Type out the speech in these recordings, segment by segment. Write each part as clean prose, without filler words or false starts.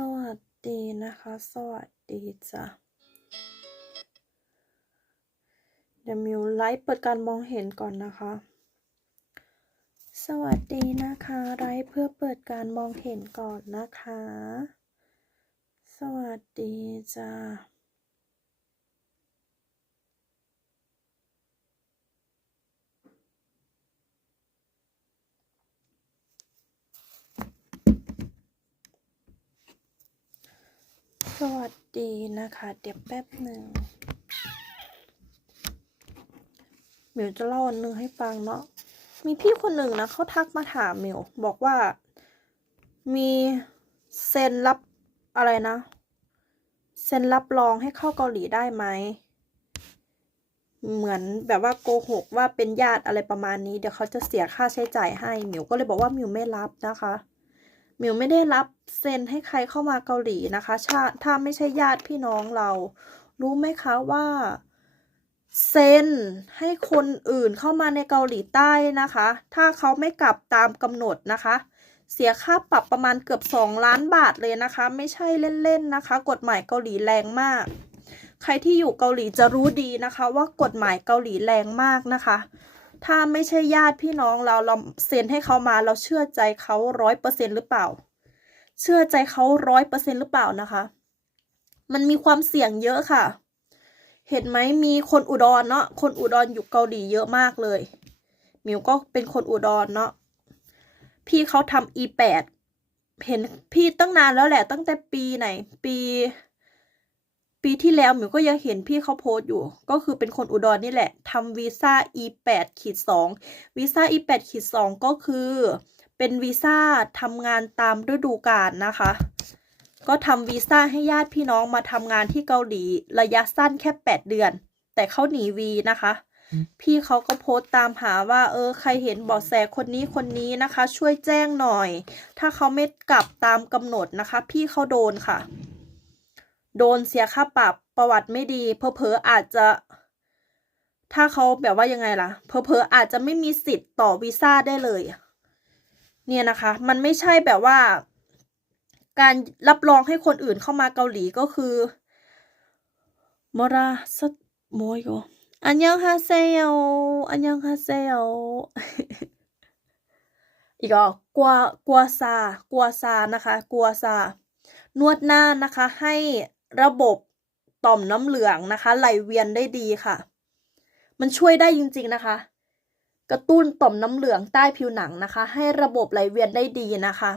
สวัสดีนะคะสวัสดีจ้ะเดี๋ยวมิวไลฟ์เปิดการมองเห็นก่อนนะคะสวัสดีนะคะไลฟ์เพื่อเปิดการมองเห็นก่อนนะคะสวัสดีจ้ะสวัสดีนะคะเดี๋ยวแป๊บหนึ่งมิวจะเล่าอันนึงให้ฟังเนาะมีพี่คนหนึ่งนะเขาทักมาถามมิวบอกว่ามีเซ็นรับอะไรนะเซ็นรับรองให้เข้าเกาหลีได้ไหมเหมือนแบบว่าโกหกว่าเป็นญาติอะไรประมาณนี้เดี๋ยวเขาจะเสียค่าใช้จ่ายให้มิวก็เลยบอกว่ามิวไม่รับนะคะมิวไม่ได้รับเซ็นให้ใครเข้ามาเกาหลีนะคะถ้าไม่ใช่ญาติพี่น้องเรารู้ไหมคะว่าเซ็นให้คนอื่นเข้ามาในเกาหลีใต้นะคะถ้าเขาไม่กลับตามกำหนดนะคะเสียค่าปรับประมาณเกือบ2 ล้านบาทเลยนะคะไม่ใช่เล่นๆนะคะกฎหมายเกาหลีแรงมากใครที่อยู่เกาหลีจะรู้ดีนะคะว่ากฎหมายเกาหลีแรงมากนะคะถ้าไม่ใช่ญาติพี่น้องเราเซ็นให้เขามาเราเชื่อใจเขา100%หรือเปล่าเชื่อใจเขา100%หรือเปล่านะคะมันมีความเสี่ยงเยอะค่ะเห็นไหมมีคนอุดรเนาะคนอุดรอยู่เกาหลีเยอะมากเลยมิวก็เป็นคนอุดรเนาะพี่เขาทำ E8 เห็นพี่ตั้งนานแล้วแหละตั้งแต่ปีไหนปีที่แล้วมิวก็ยังเห็นพี่เขาโพสต์อยู่ก็คือเป็นคนอุดรนี่แหละทำวีซ่า E8-2 วีซ่า E8-2 ก็คือเป็นวีซ่าทำงานตามฤดูกาลนะคะก็ทำวีซ่าให้ญาติพี่น้องมาทำงานที่เกาหลีระยะสั้นแค่8 เดือนแต่เขาหนีวีนะคะพี่เขาก็โพสต์ตามหาว่าใครเห็นเบาะแสคนนี้นะคะช่วยแจ้งหน่อยถ้าเขาไม่กลับตามกำหนดนะคะพี่เขาโดนค่ะโดนเสียค่าปรับประวัติไม่ดีเผลอๆอาจจะถ้าเขาแบบว่ายังไงล่ะเผลอๆอาจจะไม่มีสิทธิ์ต่อวีซ่าได้เลยเนี่ยนะคะมันไม่ใช่แบบว่าการรับรองให้คนอื่นเข้ามาเกาหลีก็คือมราสโมโยอันยังฮาเซโยอันยังฮาเซโยอีกอ่ะกัวซานะคะกัวซานวดหน้านะคะให้ระบบต่อมน้ำเหลืองนะคะไหลเวียนได้ดีค่ะมันช่วยได้จริงๆนะคะกระตุ้นต่อมน้ำเหลืองใต้ผิวหนังนะคะให้ระบบไหลเวียนได้ดีนะคะ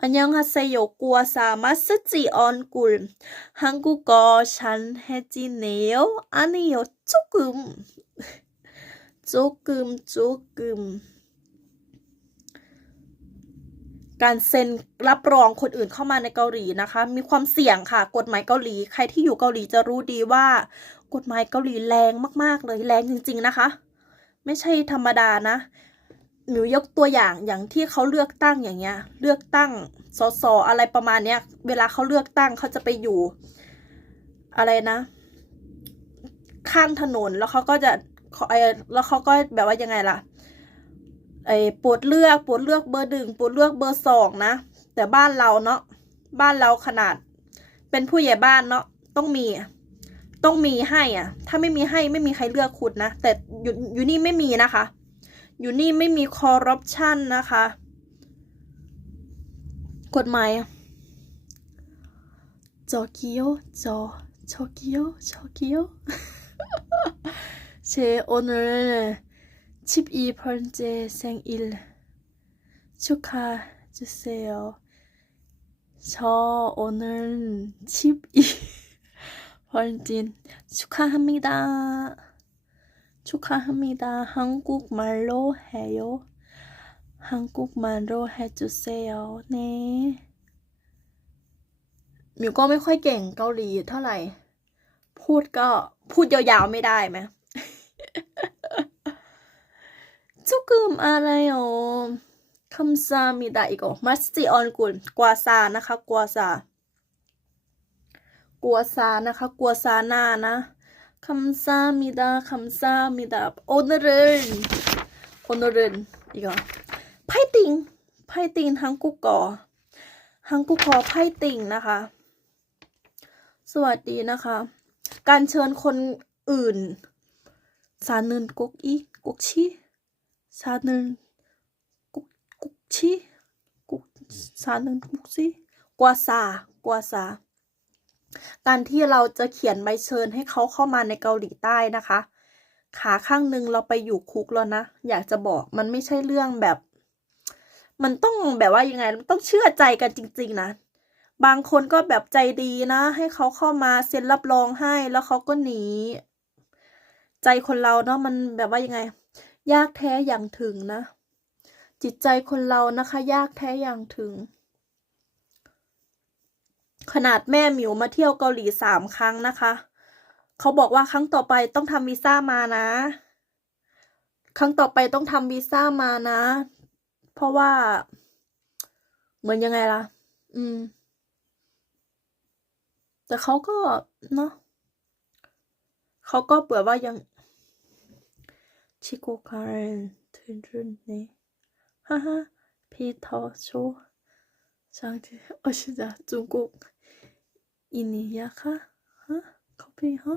อันยังฮาเซโยกัวซามัสจิออนกุลฮังกุกอชันเฮจิเนโออันนี้โยจุกุมการเซ็นรับรองคนอื่นเข้ามาในเกาหลีนะคะมีความเสี่ยงค่ะกฎหมายเกาหลีใครที่อยู่เกาหลีจะรู้ดีว่ากฎหมายเกาหลีแรงมากๆเลยแรงจริงๆนะคะไม่ใช่ธรรมดานะหนูยกตัวอย่างที่เขาเลือกตั้งอย่างเงี้ยเลือกตั้งสสอะไรประมาณเนี้ยเวลาเขาเลือกตั้งเขาจะไปอยู่อะไรนะข้างถนนแล้วเขาก็จะแล้วเขาก็แบบว่ายังไงล่ะปวดเลือกเบอร์1ปวดเลือกเบอร์2นะแต่บ้านเราเนาะบ้านเราขนาดเป็นผู้ใหญ่บ้านเนาะต้องมีให้อ่ะถ้าไม่มีให้ไม่มีใครเลือกคุณนะแต่อยู่นี่ไม่มีนะคะอยู่นี่ไม่มีคอร์รัปชันนะคะกฎหมาย저기요 제 오늘 12번째 생일 축하해주세요. 저 오늘 12번째 축하합니다. 한국말로 해요. 한국말로 해주세요. 네. มิวก็ไม่ค่อยเก่งเกาหลีเท่าไหร่พูดยาวๆไม่ได้ไหม조금 알아요. 감사합니다. 이거 맛있지 얼굴กัวซานะคะกัวซาหน้านะ 감사합니다. 오늘은 이거 파이팅 한국어 ฮังกุกขอไพ่ติ่งนะคะ สวัสดีนะคะ การเชิญคนอื่นซานึนกุกอีกุกชีซานึนกุกชีกุกซานึนกุกชีกวาซาการที่เราจะเขียนใบเชิญให้เขาเข้ามาในเกาหลีใต้นะคะ ขาข้างหนึ่งเราไปอยู่คุกแล้วนะอยากจะบอกมันไม่ใช่เรื่องแบบ มันต้องแบบว่ายังไงมันต้องเชื่อใจกันจริงๆนะบางคนก็แบบใจดีนะให้เขาเข้ามาเซ็นรับรองให้แล้วเขาก็หนีใจคนเราเนาะมันแบบว่ายังไงยากแท้อย่างถึงนะจิตใจคนเรานะคะยากแท้อย่างถึงขนาดแม่หมิวมาเที่ยวเกาหลี3 ครั้งนะคะเขาบอกว่าครั้งต่อไปต้องทำวีซ่ามานะครั้งต่อไปต้องทำวีซ่ามานะเพราะว่าเหมือนยังไงล่ะแต่เขาก็เนาะเขาก็เปิดว่ายังชิโกคาร์นทึนทึนนี่ฮ่าฮ่าพีทอโชช่างที่ชิดาจุงกุกอินิยาค่ะฮะเขาพี่ฮะ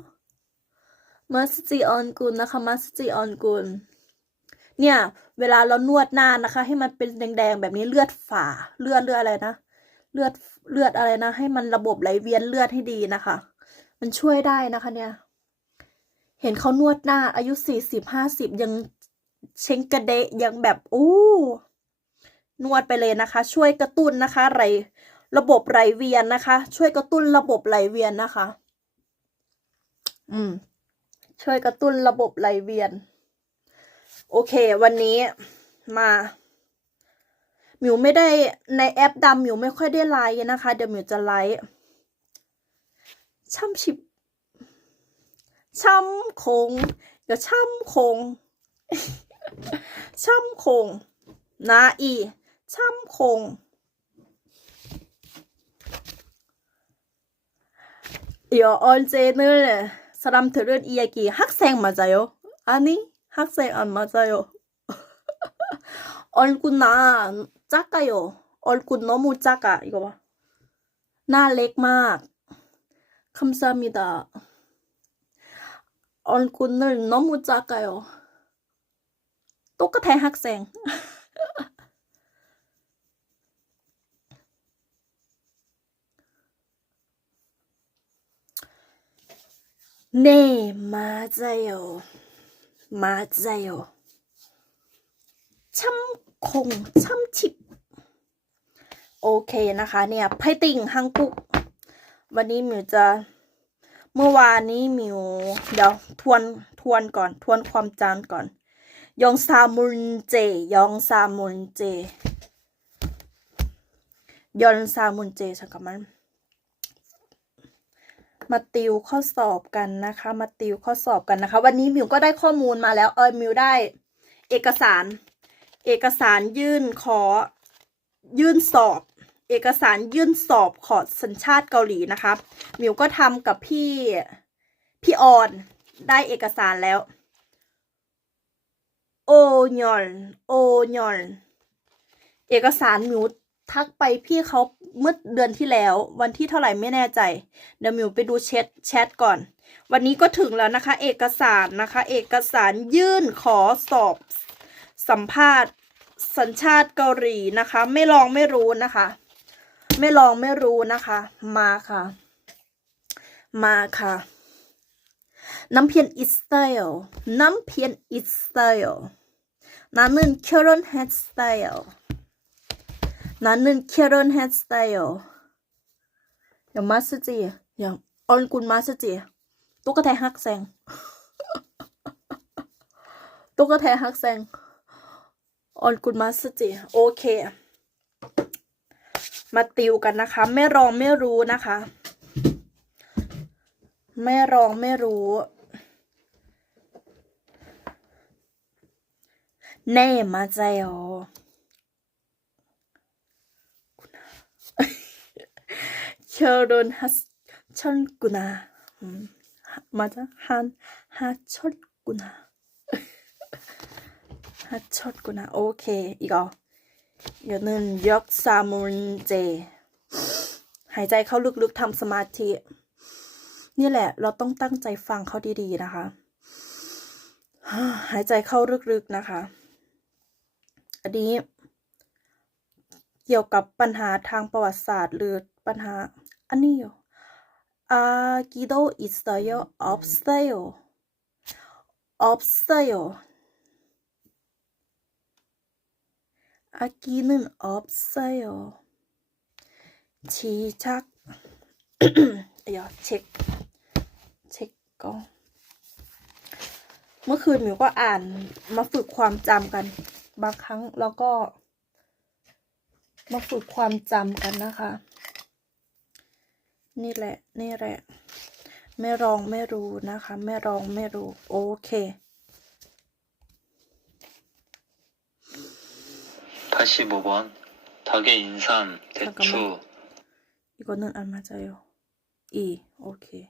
มาสจิออนกุลนะคะมาสจิออนกุลเนี่ยเวลาเรานวดหน้านะคะให้มันเป็นแดงๆแบบนี้เลือดฝาเลือดอะไรนะเลือดอะไรนะให้มันระบบไหลเวียนเลือดให้ดีนะคะมันช่วยได้นะคะเนี่ยเห็นเขานวดหน้าอายุ40-50ยังเช้งกระเดะยังแบบนวดไปเลยนะคะช่วยกระตุ้นนะคะระบบไหลเวียนนะคะช่วยกระตุ้นระบบไหลเวียนนะคะช่วยกระตุ้นระบบไหลเวียนโอเควันนี้มาหมิวไม่ได้ในแอปดำหมิวไม่ค่อยได้ไลฟ์นะคะเดี๋ยวหมิวจะไลฟ์ช่ำคงเดี๋ยวช่ำคงนะอีช่ำคง어제는 사람 들은 이야기 학생 맞아요? 아니 학생 안 맞아요. 얼굴 나 작아요. 얼굴 너무 작아. 이거 봐. 나 렉막. 감사합니다. 얼굴을 너무 작아요. 똑같아 학생. 네, 맞아요. 참콩, 참칩. โอเคนะคะเนี่ยไพ่ติ่งฮังกุกวันนี้หมิวจะเมื่อวานนี้หมิวเดี๋ยวทวนก่อนทวนความจำก่อนยองซามุนเจฉันกับมันมาติวข้อสอบกันนะคะวันนี้หมิวก็ได้ข้อมูลมาแล้วหมิวได้เอกสารยื่นสอบเอกสารยื่นสอบขอสัญชาติเกาหลีนะคะหมิวก็ทำกับพี่ออนได้เอกสารแล้วโอยอนเอกสารหมิวทักไปพี่เขาเมื่อเดือนที่แล้ววันที่เท่าไหร่ไม่แน่ใจเดี๋ยวหมิวไปดูแชทก่อนวันนี้ก็ถึงแล้วนะคะเอกสารยื่นขอสอบสัมภาษณ์สัญชาติเกาหลีนะคะไม่ลองไม่รู้นะคะมาค่ะ남편 있어요. 나는 결혼했어요. 야 마스지. 야 얼굴 마스지. 똑같아 학생. 얼굴 마스지. 오케이. มาติวกันนะคะไม่ลองไม่รู้นะคะ네 맞아요. 결혼하셨구나. 맞아? 하쳤구나. 오케이 이거는 역사 문제 หายใจเข้าลึกๆทำสมาธินี่แหละเราต้องตั้งใจฟังเขาดีๆนะคะหายใจเข้าลึกๆนะคะอันนี้เกี่ยวกับปัญหาทางประวัติศาสตร์หรือปัญหาอันนี้อยู่아기도 있어요? 없어요. 없어요. 아기는 없어요. 시작. 야,เช็คก่อนเมื่อคืนมิวก็อ่านมาฝึกความจำกันบางครั้งเราก็มาฝึกความจำกันนะคะนี่แหละไม่ลองไม่รู้นะคะไม่ลองไม่รู้โอเค85번 닭의 인삼, 대추 이거는 안 맞아요. 오케이.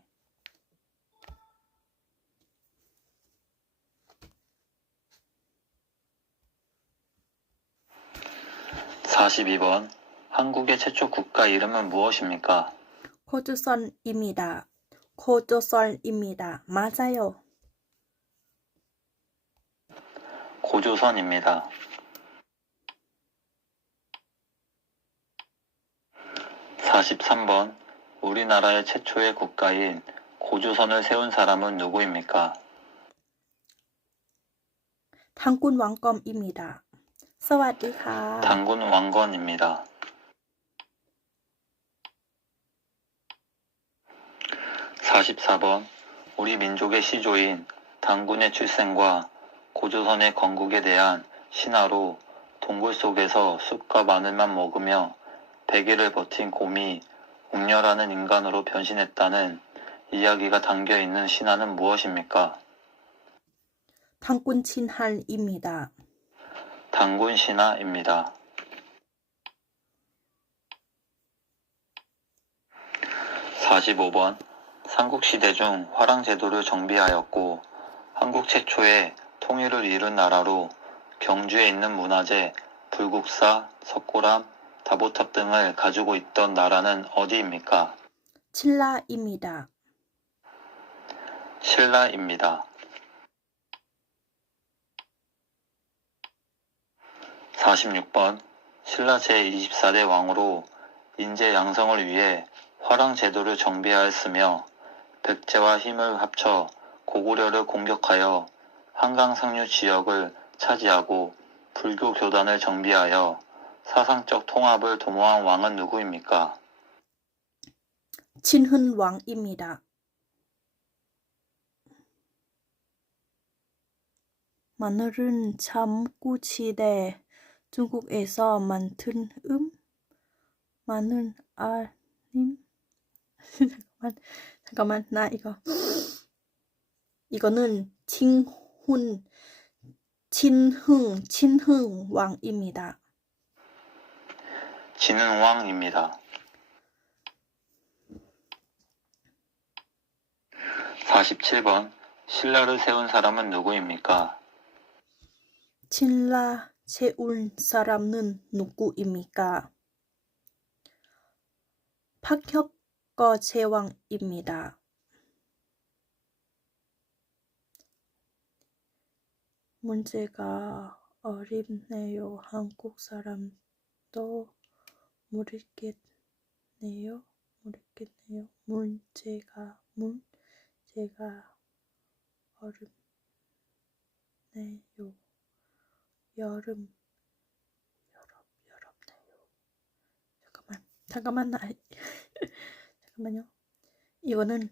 (42번) 한국의 최초 국가 이름은 무엇입니까? 고조선입니다. 고조선입니다. 맞아요. 고조선입니다. (43번) 우리나라의 최초의 국가인 고조선을 세운 사람은 누구입니까? 당군 왕검입니다. สวัสดีค่ะ 당군 왕건입니다. 44번 우리 민족의 시조인 당군의 출생과 고조선의 건국에 대한 신화로 동굴 속에서 쑥과 마늘만 먹으며 100일을 버틴 곰이 옥녀라는 인간으로 변신했다는 이야기가 담겨있는 신화는 무엇입니까? 당군 친한입니다. 당군 신화입니다. 45번 삼국시대 중 화랑제도를 정비하였고 한국 최초의 통일을 이룬 나라로 경주에 있는 문화재 불국사, 석고람, 다보탑 등을 가지고 있던 나라는 어디입니까? 신라입니다. 신라입니다. 46번 신라 제24대 왕으로 인재 양성을 위해 화랑제도를 정비하였으며 백제와 힘을 합쳐 고구려를 공격하여 한강 상류 지역을 차지하고 불교 교단을 정비하여 사상적 통합을 도모한 왕은 누구입니까? 친훈왕입니다. 마늘은 참고치대 중국에서 만든 마늘 아님 잠깐만 나 이거는 친흥 왕입니다. 진흥왕입니다. 47번 신라를 세운 사람은 누구입니까? 신라 세운 사람은 누구입니까? 박혁거 제왕입니다. 문제가 어렵네요. 한국 사람도 모르겠네요. 문제가 어렵네요. 여럽네요. 잠깐만 잠깐만요. 이거는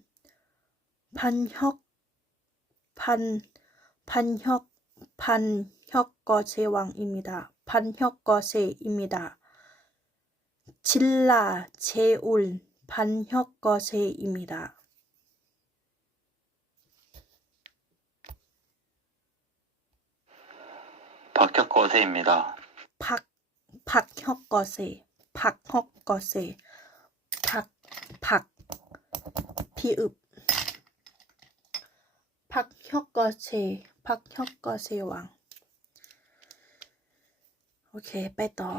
반혁거제왕입니다. 반혁거제입니다. 신라 제울 반혁거제입니다. 박혁거세입니다. 박혁거세 비읍 박혁거세왕 오케이 ไปต่อ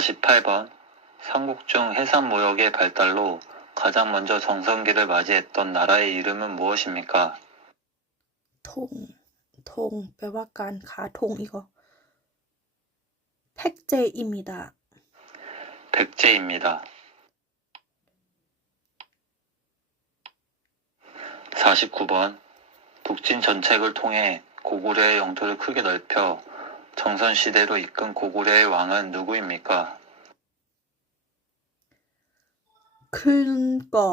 48번. 삼국 중 해상 무역의 발달로 가장 먼저 정성기를 맞이했던 나라의 이름은 무엇입니까? ธงแปลว่าการค้าธงอีกเหรอ 백제입니다. 백제입니다. 49번. 북진 전책을 통해 고구려의 영토를 크게 넓혀 정선시대로 이끈 고구려의 왕은 누구입니까? ขึ้นก่อ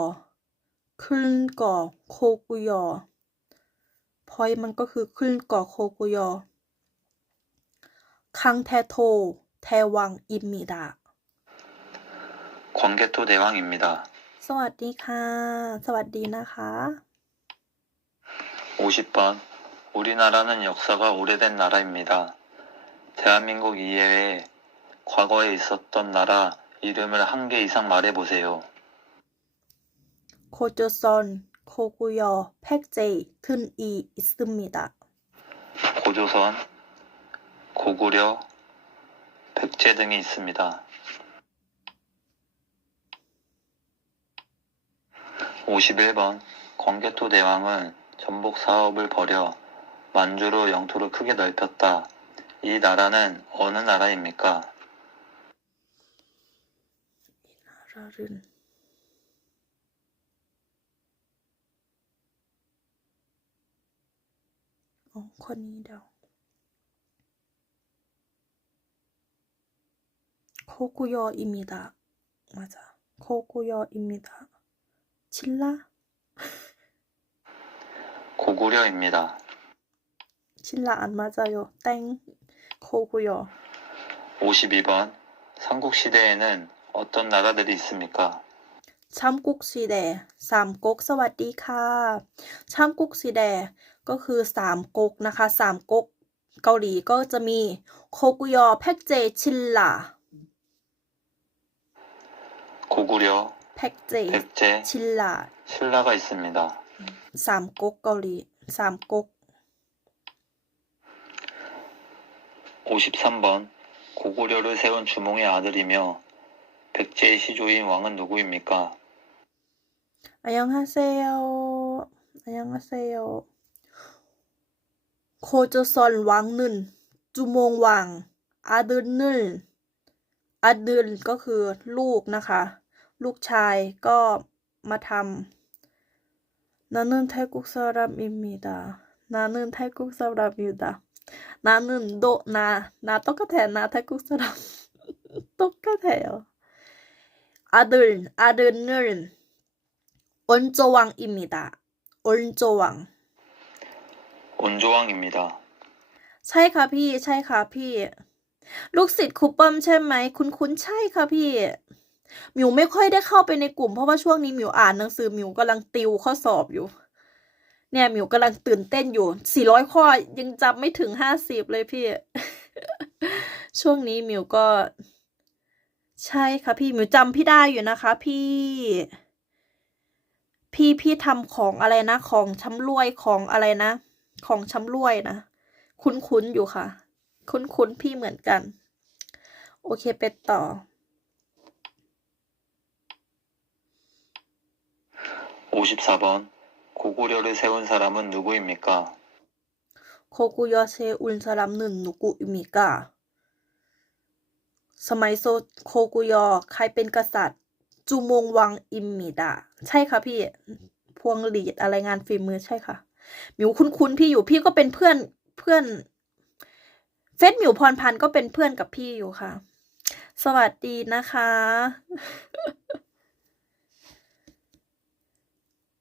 โคกุยอ point มันก็คือขึ้นก่อโคกุยอ 강태토 대왕입니다. 광개토 대왕입니다. สวัสดีค่ะ สวัสดีนะคะ 50번. 우리나라는 역사가 오래된 나라입니다. 대한민국 이외에 과거에 있었던 나라 이름을 한 개 이상 말해보세요. โคโจซอนโคกุยอ 백제 튼이 있습니다. 고조선, 고구려, 백제 등이 있습니다. 51번. 광개토 대왕은 전복 사업을 벌여 만주로 영토를 크게 넓혔다. 이 나라는 어느 나라입니까? 나라는ข้อนี้เดา 코구여입니다. 맞아. 코구여입니다. 칠라? 고구려입니다. 칠라 안 맞아요. 땡. 코구여. 52번. 삼국시대에는 어떤 나라들이 있습니까? 삼국시대 สามก๊ก สวัสดีค่ะ 삼국시대 ก็คือสามก๊กนะคะสามก๊กเกาหลีก็จะมีโคกุยอ 백제, 칠라. 고구려, 백제, 백제, 칠라. 신라가 있습니다. สามก๊กเกาหลีสามก๊ก 53번. 고구려를 세운 주몽의 아들이며 백제의 시조인 왕은 누구입니까? 안녕하세요. 안녕하세요. 고조선 왕은 주몽 왕 아들을 아들 ก็คือลูกนะคะ ลูกชายก็มาทำ 나는 태국 사람입니다. 나는 태국 사람이다. 나는 나 똑같아. 나 태국 사람 똑같아요. 아들은 온조왕입니다. 온조왕. 온조왕입니다. ใช่ค่ะพี่ ใช่ค่ะพี่ ลูกศิษย์ครูป้อมใช่ไหม คุ้นใช่ค่ะพี่ หมิวไม่ค่อยได้เข้าไปในกลุ่มเพราะว่าช่วงนี้หมิวอ่านหนังสือหมิวกำลังติวข้อสอบอยู่ เนี่ยหมิวกำลังตื่นเต้นอยู่ 400 ข้อยังจำไม่ถึง 50 เลยพี่ ช่วงนี้หมิวก็ ใช่ค่ะพี่หมิวจำพี่ได้อยู่นะคะ พี่ทำของอะไรนะ ของชำร่วยของอะไรนะ ของชำร่วยนะ คุ้นอยู่ค่ะ คุ้นพี่เหมือนกัน โอเคไปต่อ 54번. 고구려를 세운 사람은 누구입니까? 고구려 세운 사람은 누구입니까? สมัยโคกุยอใครเป็นกษัตริย์ จูมงวังอิมมิดา ใช่ค่ะพี่ พวงหลีดอะไรงานฝีมือใช่ค่ะ หมิวคุ้นพี่อยู่ พี่ก็เป็นเพื่อนเฟซหมิวพรพันธ์ก็เป็นเพื่อนกับพี่อยู่ค่ะ สวัสดีนะคะ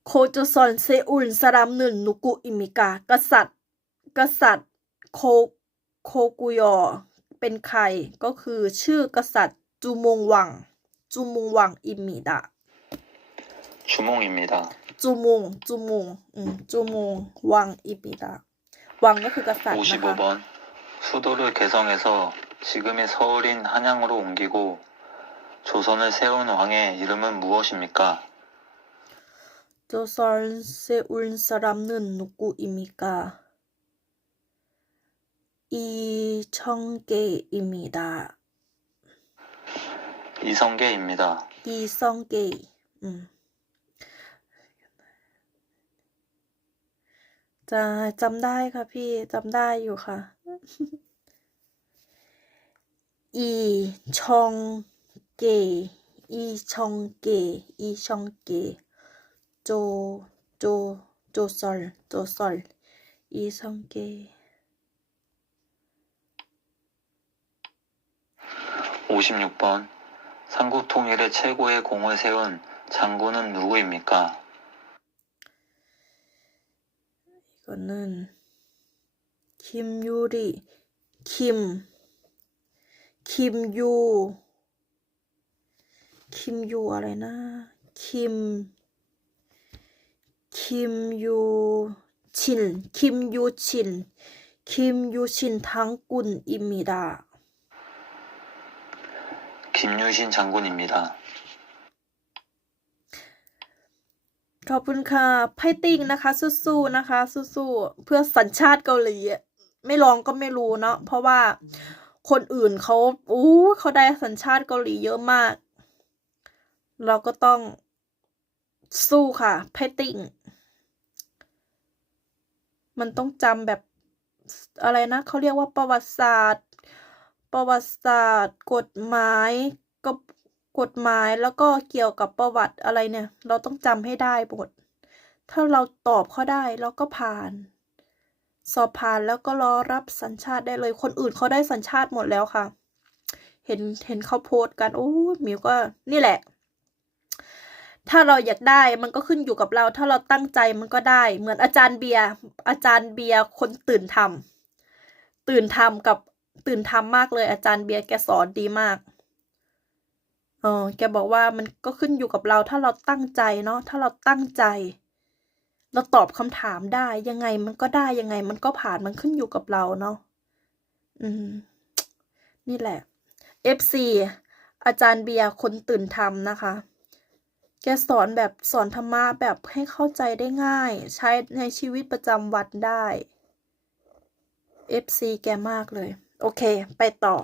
โคโจซอนเซอุลสรามนึนนุกุอิมิกากษัตริย์โคกุยอเป็นใครก็คือชื่อกษัตริย์จูมงวังอิมิดา 주몽입니다. จูมงวังอิมิดา วังก็คือกษัตริย์นะคะ 55번. 수도를 개성해서 지금의 서울인 한양으로 옮기고 조선을 세운 왕의 이름은 무엇입니까? 조선 세운 사람은 누구입니까? 이청계입니다. 이성계입니다. อีซองเกยอืมจะจำได้ค่ะพี่จำได้อยู่ค่ะ อีชองเกอีชองเกอีชองเกโจโจโจซอลอีชองเก 56번. 삼국 통일에 최고의 공을 세운 장군은 누구입니까? 이거는 김유리 김유อะไรนะ 김유친 당군입니다. 김유신 장군입니다. ขอบคุณค่ะไพ่ติ้งนะคะสู้ๆนะคะสู้ๆเพื่อสัญชาติเกาหลีไม่ลองก็ไม่รู้เนาะเพราะว่าคนอื่นเขาเขาได้สัญชาติเกาหลีเยอะมาก เราก็ต้องสู้ค่ะไพ่ติ้งมันต้องจำแบบอะไรนะเขาเรียกว่าประวัติศาสตร์กฎหมายแล้วก็เกี่ยวกับประวัติอะไรเนี่ยเราต้องจำให้ได้หมดถ้าเราตอบเขาได้เราก็ผ่านสอบผ่านแล้วก็รอรับสัญชาติได้เลยคนอื่นเขาได้สัญชาติหมดแล้วค่ะเห็นเขาโพสต์กันหมิวก็นี่แหละถ้าเราอยากได้มันก็ขึ้นอยู่กับเราถ้าเราตั้งใจมันก็ได้เหมือนอาจารย์เบียร์คนตื่นทำมากเลยอาจารย์เบียร์แกสอนดีมากแกบอกว่ามันก็ขึ้นอยู่กับเราถ้าเราตั้งใจเนาะถ้าเราตั้งใจเราตอบคำถามได้ยังไงมันก็ได้ยังไงมันก็ผ่านมันขึ้นอยู่กับเราเนาะนี่แหละ FC อาจารย์เบียร์คนตื่นทำนะคะแกสอนแบบสอนธรรมะแบบให้เข้าใจได้ง่ายใช้ในชีวิตประจำวันได้ FC แกมากเลยโอเคไปต่อ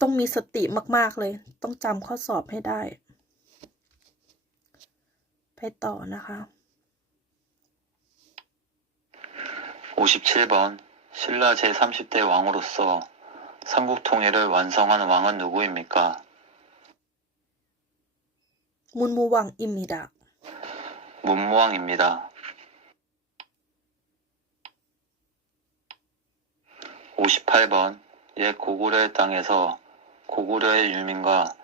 ต้องมีสติมากๆเลยต้องจำข้อสอบให้ได้ไปต่อนะคะ 57번. 신라 제30대 왕으로서 삼국 통일을 완성한 왕은 누구입니까? 문무왕입니다. 문무왕입니다. 58번. 옛 고구려의 땅에서 고구려의 유민과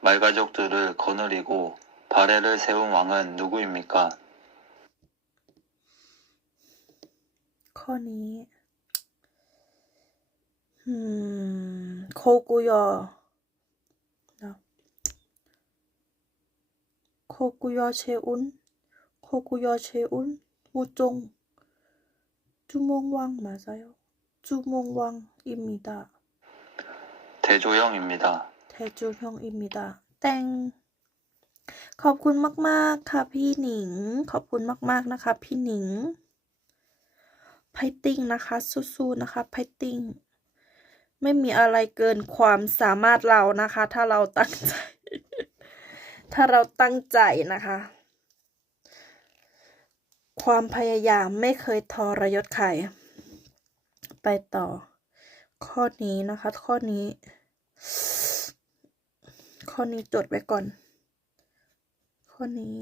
말가족들을 거느리고 발해를 세운 왕은 누구입니까? ข้อนี้ 고구려 제운 무종 주몽왕 맞아요? 주몽왕입니다. 대조영입니다. 대조형입니다. 땡. ขอบคุณมากๆค่ะพี่หนิงขอบคุณมากๆนะคะพี่หนิงไพ่ติ้งนะคะสู้ๆนะคะไพ่ติ้งไม่มีอะไรเกินความสามารถเรานะคะถ้าเราตั้งใจ นะคะ ความพยายามไม่เคยทรยศใครไปต่อข้อนี้นะคะข้อนี้จดไว้ก่อนข้อนี้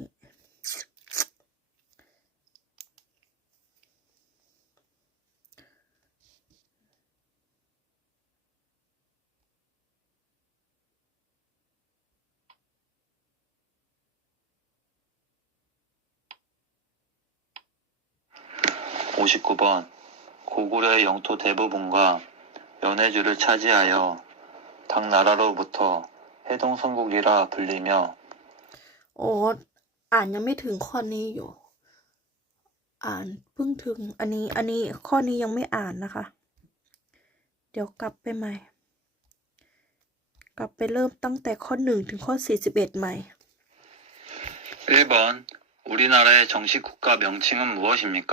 59번. 고구려의 영토 대부분과 연해주를 차지하여 당나라로부터 해동성국이라 불리며 อ่านยังไม่ถึงข้อนี้อยู่อ่านเพิ่งถึงอันนี้ข้อนี้ยังไม่อ่านนะคะเดี๋ยวกลับไปใหม่กลับไปเริ่มตั้งแต่ข้อ1ถึงข้อ41ใหม่ 1번. 우리나라의 정식 국가 명칭은 무엇입니까?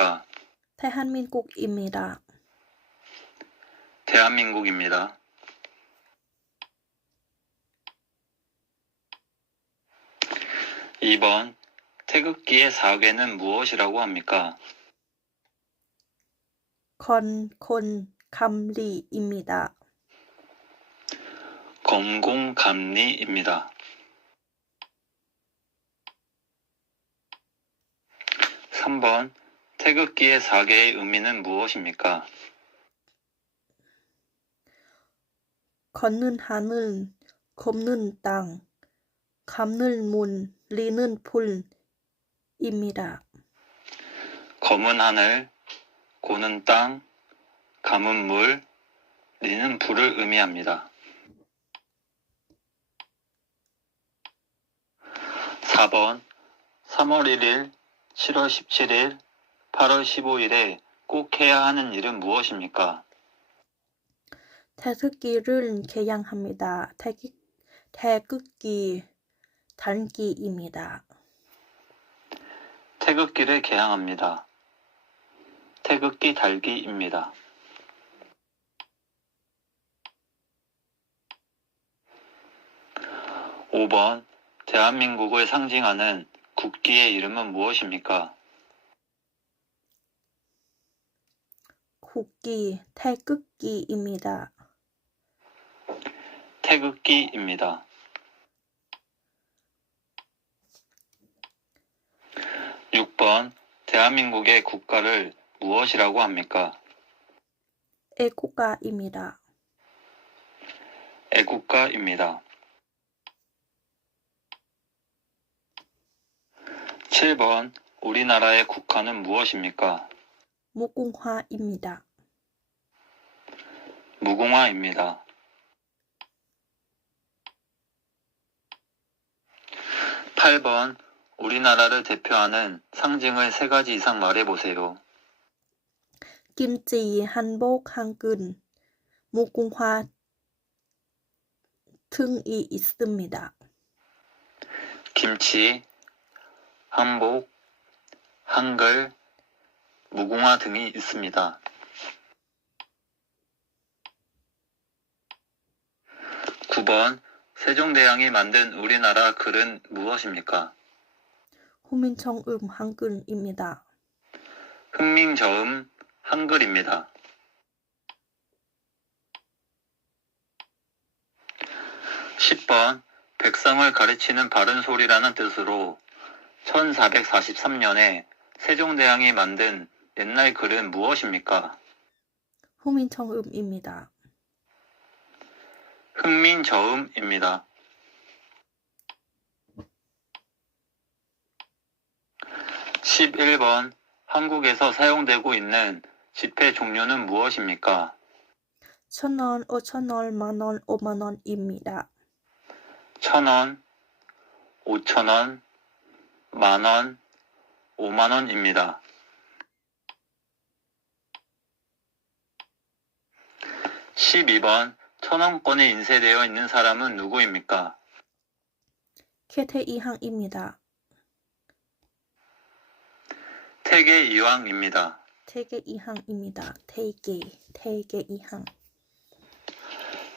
대한민국입니다. 대한민국입니다. 2번 태극기의 4개는 무엇이라고 합니까? คนคำหลีอิมิดะ 검공감리입니다. 3번 태극기의 4개의 의미는 무엇입니까? คอนนึนฮานึนคมนึนตังคำนึนมุนลีนึนพุลอิมิดะ 검은 하늘, 고는 땅, 감은 물, 리는 불을 의미합니다. 4번 3월 1일, 7월 17일, 8월 15일에 꼭 해야 하는 일은 무엇입니까? แทคึกกีรื่นเคยังฮัมมิดาแทกึกกีทันกีอิมิดา 태극기를 개항합니다. 태극기 달기입니다. 5번 대한민국을 상징하는 국기의 이름은 무엇입니까? คุกกีแทกึกกีอิมิดา 태극기입니다. 6번 대한민국의 국가를 무엇이라고 합니까? เอกุกาอิมิดา 애국가입니다. 7번 우리나라의 국화는 무엇입니까? มุกุงฮาอิมิดา 무궁화입니다. 8번 우리나라를 대표하는 상징을 3가지 이상 말해보세요. กิมจีฮันโบกฮังกึนมุกุงฮาทึงอีอิสตึมิดา 김치, 한복, 한글, 무궁화 등이 있습니다. 9번 세종대왕이 만든 우리나라 글은 무엇입니까? ฮุมินชองอึมฮังกึนอิมิดา 흥민저음 한글입니다. 10번 백성을 가르치는 바른 소리라는 뜻으로 1443년에 세종대왕이 만든 옛날 글은 무엇입니까? ฮุมินชองอึมอิมิดา 흥민저음입니다. 11번 한국에서 사용되고 있는 지폐 종류는 무엇입니까? ชอนอนโอชอนอลมานอนโอมานอนอิมิดา 1,000원, 5,000원, 만원, 5만원입니다. 12번 1,000원권에 인쇄되어 있는 사람은 누구입니까? เคเทอีฮังอิมิดา 태계 이왕입니다. เทเกอีฮังอิมิดาเทเกอีฮัง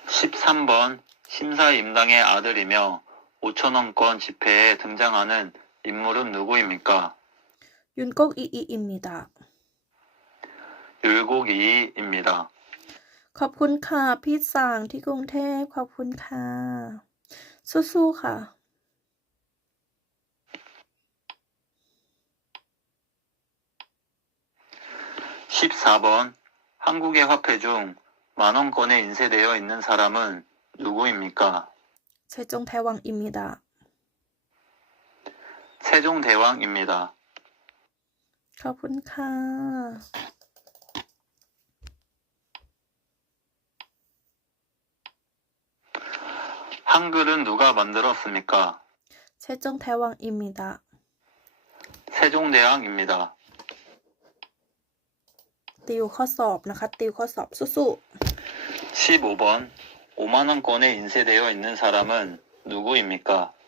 13번 심사임당의 아들이며 5,000원권 지폐에 등장하는 인물은 누구입니까? ยุนก๊กอีอีอิมิดา 율곡이입니다. ขอบคุณค่ะพี่สางที่กรุงเทพขอบคุณค่ะสู้ๆค่ะ 14번 한국의 화폐 중 만원권에 인쇄되어 있는 사람은 누구입니까? ใช้จงแทวังอิมิดา 세종대왕입니다. ขอบคุณค่ะ 한글은 누가 만들었습니까? ใช้จงแทวังอิมิดา 세종대왕입니다. ติวข้อสอบนะคะติวข้อสอบสู้ 15번 5만원권에 인쇄되어 있는 사람은 누구입니까? ๆ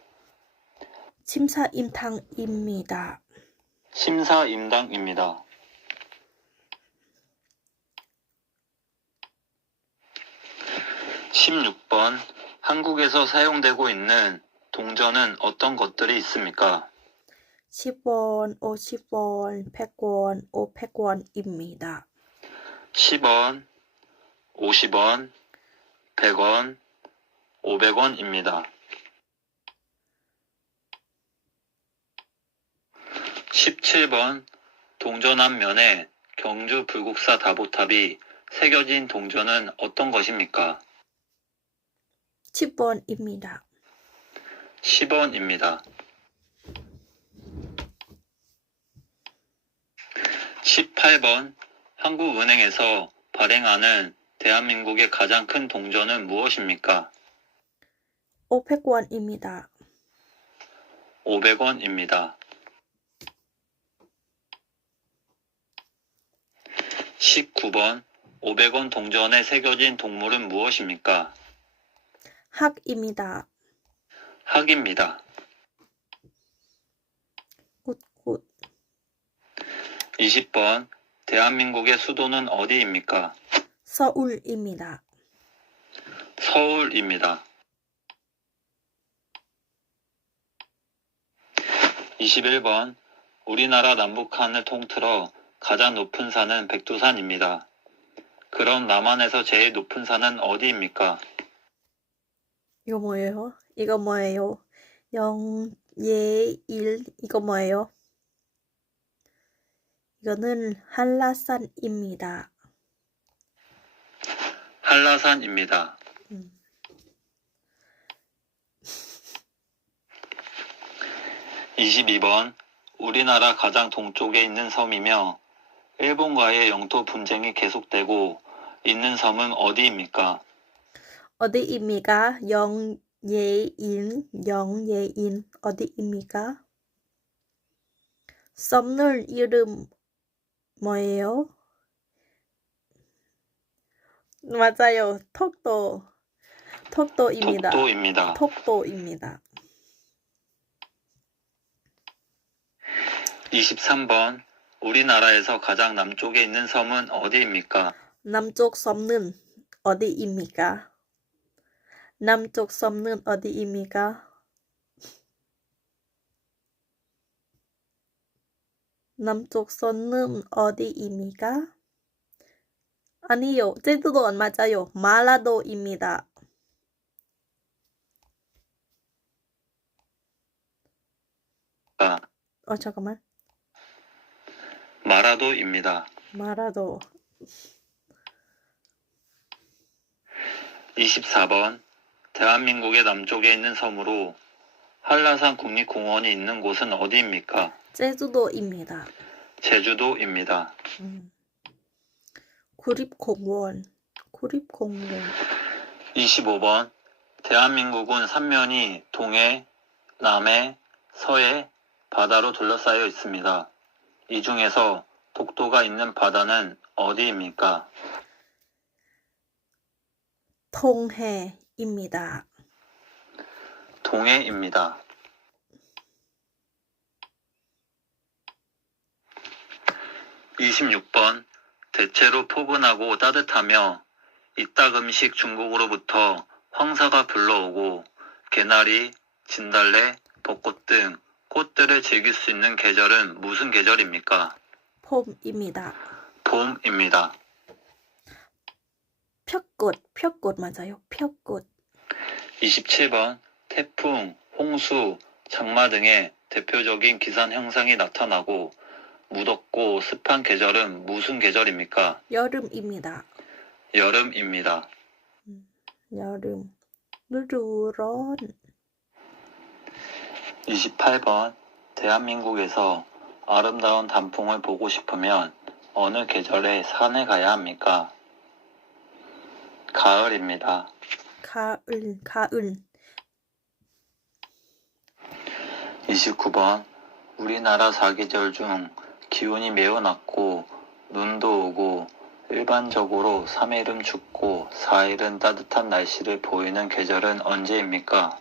ชิมชาอิมทังอิมมิดา 심사임당입니다. 16번 한국에서 사용되고 있는 돈 동전은 어떤 것들이 있습니까? 10원, 50원, 100원, 500원입니다. 10원, 50원, 100원, 500원입니다. 17번 동전 앞면에 경주 불국사 다보탑이 새겨진 동전은 어떤 것입니까? 10원입니다. 10원입니다. 18번 한국은행에서 발행하는 대한민국의 가장 큰 동전은 무엇입니까? 500원입니다. 500원입니다. 19번 500원 동전에 새겨진 동물은 무엇입니까? 학입니다. 학입니다. 굿굿. 20번 대한민국의 수도는 어디입니까? 서울입니다. 서울입니다. 21번 우리나라 남북한을 통틀어 가장 높은 산은 백두산입니다. 그럼 남한에서 제일 높은 산은 어디입니까? 이거 뭐예요? 이거 뭐예요? 0, 예, 1 이거 뭐예요? 이거는 한라산입니다. 한라산입니다. 22번 우리나라 가장 동쪽에 있는 섬이며 일본과의 영토 분쟁이 계속되고 있는 섬은 어디입니까? 어디입니까? 영예인, 영예인 어디입니까? 섬들 이름 뭐예요? 맞아요. 톡도입니다. 독도입니다. 톡도입니다. 23번 우리나라에서 가장 남쪽에 있는 섬은 어디입니까? 남쪽 섬은 어디입니까? 남쪽 섬은 어디입니까? 남쪽 섬은 어디입니까? 아니요, 제주도 안 맞아요. 마라도입니다. 잠깐만. 마라도입니다. 마라도. 24번 대한민국의 남쪽에 있는 섬으로 한라산 국립공원이 있는 곳은 어디입니까? 제주도입니다. 제주도입니다. 구립공원. 25번 대한민국은 삼면이 동해, 남해, 서해, 바다로 둘러싸여 있습니다. 이 중에서 독도가 있는 바다는 어디입니까? 통해입니다. 동해입니다. 26번 대체로 포근하고 따뜻하며 이딱 음식 중국으로부터 황사가 불러오고 개나리, 진달래, 벚꽃 등 꽃들을 즐길 수 있는 계절은 무슨 계절입니까? 봄입니다. 봄입니다. 펴꽃 맞아요. 펴꽃. 27번 태풍, 홍수, 장마 등의 대표적인 기상 현상이 나타나고 무덥고 습한 계절은 무슨 계절입니까? 여름입니다. 여름입니다. 여름. 르르런. 28번 대한민국에서 아름다운 단풍을 보고 싶으면 어느 계절에 산에 가야 합니까? 가을입니다. 가을. 29번 우리나라 사계절 중 기온이 매우 낮고 눈도 오고 일반적으로 3일은 춥고 4일은 따뜻한 날씨를 보이는 계절은 언제입니까?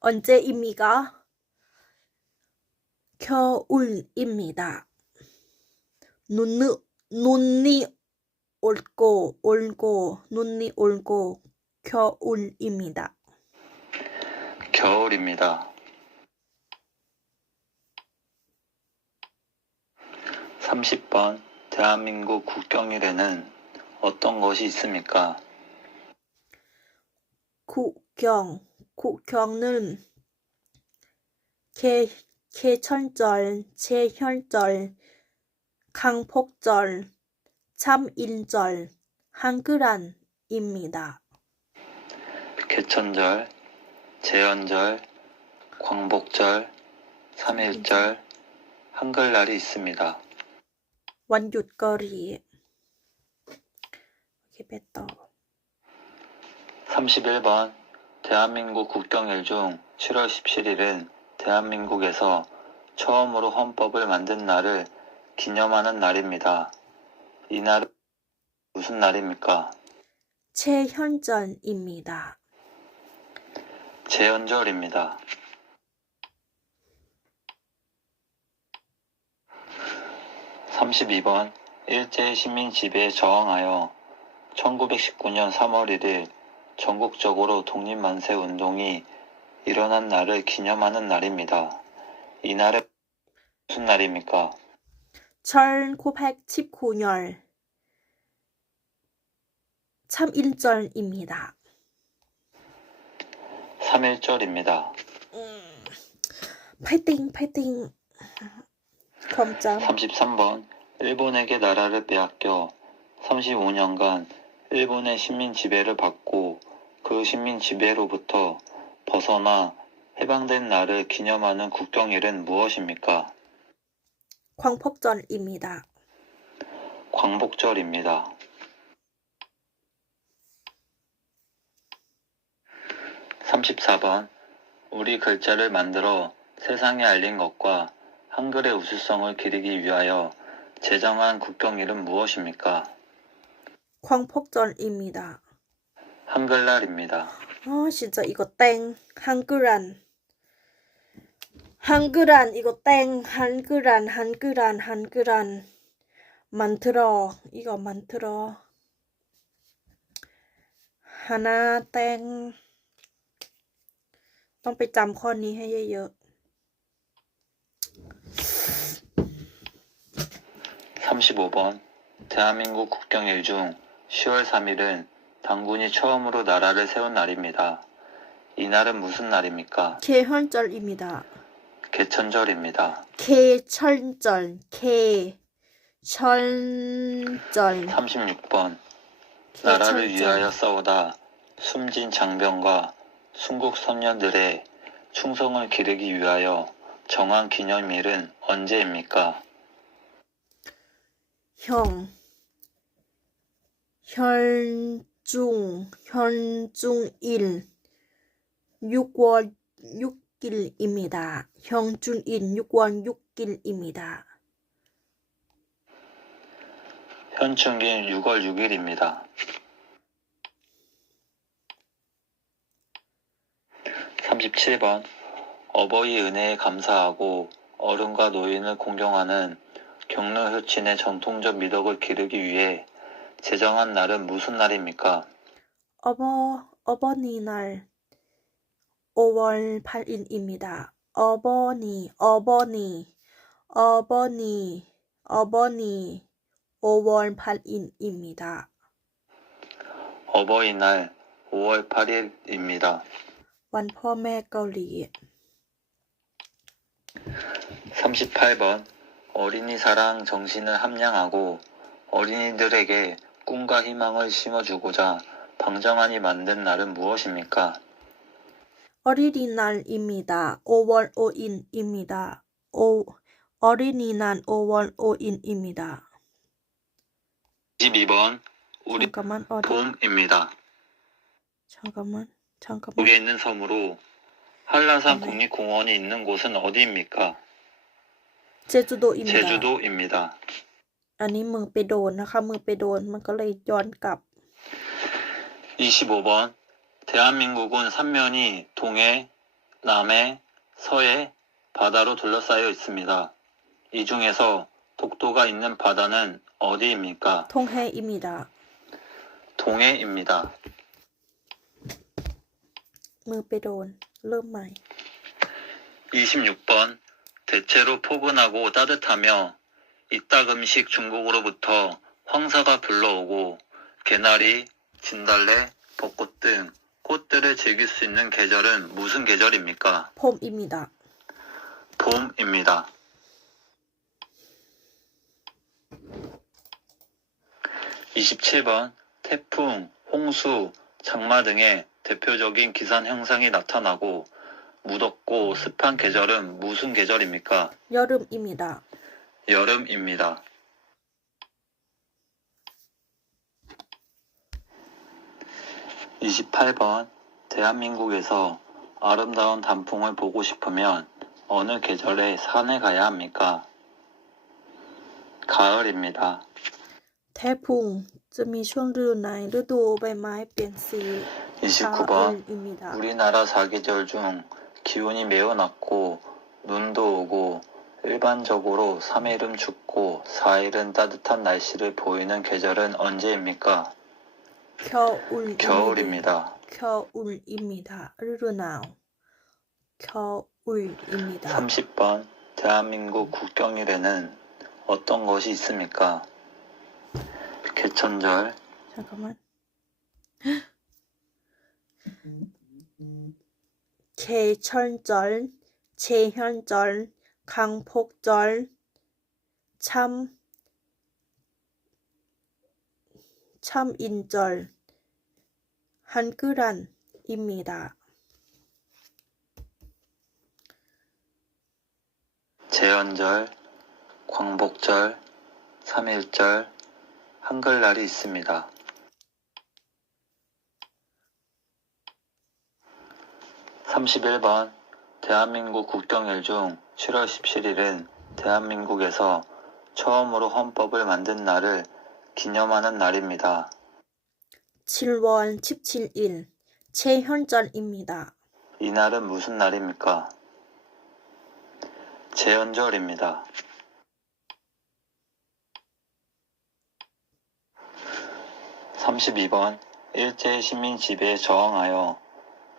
언제입니까? 겨울입니다. 눈이 올고 겨울입니다. 겨울입니다. 30번 대한민국 국경일에는 어떤 것이 있습니까? 국경은 개천절, 제혈절, 강폭절, 참인절, 한글안입니다. 개천절, 제연절, 광복절, 3.1절, 한글날이 있습니다. วันหยุดเกาหลีโอเคไปต่อ 31번 대한민국 국경일 중 7월 17일은 대한민국에서 처음으로 헌법을 만든 날을 기념하는 날입니다. 이 날은 무슨 날입니까? 제현절입니다. 제연절입니다. 32번 일제 시민 지배에 저항하여 1919년 3월 1일 전국적으로 독립만세 운동이 일어난 날을 기념하는 날입니다. 이 날은 무슨 날입니까? 1919년 참일절입니다. 3.1절입니다. 파이팅 검점 33번 일본에게 나라를 빼앗겨 35년간 일본의 시민 지배를 받고 그 시민 지배로부터 벗어나 해방된 날을 기념하는 국경일은 무엇입니까? 광복절입니다. 광복절입니다. 34번 우리 글자를 만들어 세상에 알린 것과 한글의 우수성을 기리기 위하여 제정한 국경일은 무엇입니까? 광복절입니다. 한글날입니다. 아 진짜 이거 땡. 한글안 이거 땡. 한글안 만들어 이거 만들어 하나 땡. ต้องไปจำข้อนี้ให้เยอะ 35번 대한민국 국경일 중 10월 3일은 당군이 처음으로 나라를 세운 날입니다. 이 날은 무슨 날입니까? 개헌절입니다. 개천절입니다. 개천절 36번 나라를 위하여 싸우다 숨진 장병과 순국 선녀들의 충성을 기리기 위하여 정한 기념일은 언제입니까? 현중일 6월 6일입니다. 현중일 6월 6일입니다. 현충일 6월 6일입니다. 37번 어버이 은혜에 감사하고 어른과 노인을 공경하는 경로효친의 전통적 미덕을 기르기 위해 제정한 날은 무슨 날입니까? 어버이날 5월 8일입니다. 어버이 5월 8일입니다. 어버이날 5월 8일입니다. วันพ่อแม่เกาหลี 38번 어린이 사랑 정신을 함양하고 어린이들에게 꿈과 희망을 심어주고자 방정환이 만든 날은 무엇입니까? 어린이날입니다. 5월 5일입니다. 어린이날 5월 5일입니다. 22번 우리 잠깐만 어디? 봄입니다. 잠깐만. 북에 있는 섬으로 한라산 네. 국립공원이 있는 곳은 어디입니까? 제주도입니다. 제주도입니다. อันนี้มือไปโดนนะคะมือไปโดนมันก็เลยย้อนกลับ 25번 대한민국은 삼면이 동해, 남해, 서해 바다로 둘러싸여 있습니다. 이 중에서 독도가 있는 바다는 어디입니까? 통해입니다. 동해입니다. มือไปโดนเริ่มใหม่ 26번 대체로 포근하고 따뜻하며 이따금씩 중국으로부터 황사가 불러오고 개나리, 진달래, 벚꽃 등 꽃들을 즐길 수 있는 계절은 무슨 계절입니까? 봄입니다. 봄입니다. 27번 태풍, 홍수, 장마 등의 대표적인 기상 현상이 나타나고 무덥고 습한 계절은 무슨 계절입니까? 여름입니다. 여름입니다. 28번 대한민국에서 아름다운 단풍을 보고 싶으면 어느 계절에 산에 가야 합니까? 가을입니다. แท้พุงจะมีช่วงฤดูไหนฤดูใบไม้เปลี่ยนสี 29번 입니다. 우리나라 사계절 중 기온이 매우 낮고 눈도 오고 일반적으로 3일은 춥고 4일은 따뜻한 날씨를 보이는 계절은 언제입니까? 겨울입니다. 겨울입니다. ฤดูหนาว 겨울입니다. 30번 대한민국 국경일에는 어떤 것이 있습니까? 개천절, 잠깐만. 개천절, 제현절, 강폭절, 참인절, 한글란입니다. 제헌절, 광복절, 3.1절, 한글날이 있습니다. 31번 대한민국 국경일 중 7월 17일은 대한민국에서 처음으로 헌법을 만든 날을 기념하는 날입니다. 7월 17일 제헌절입니다. 이 날은 무슨 날입니까? 제헌절입니다. 32번 일제 시민 지배에 저항하여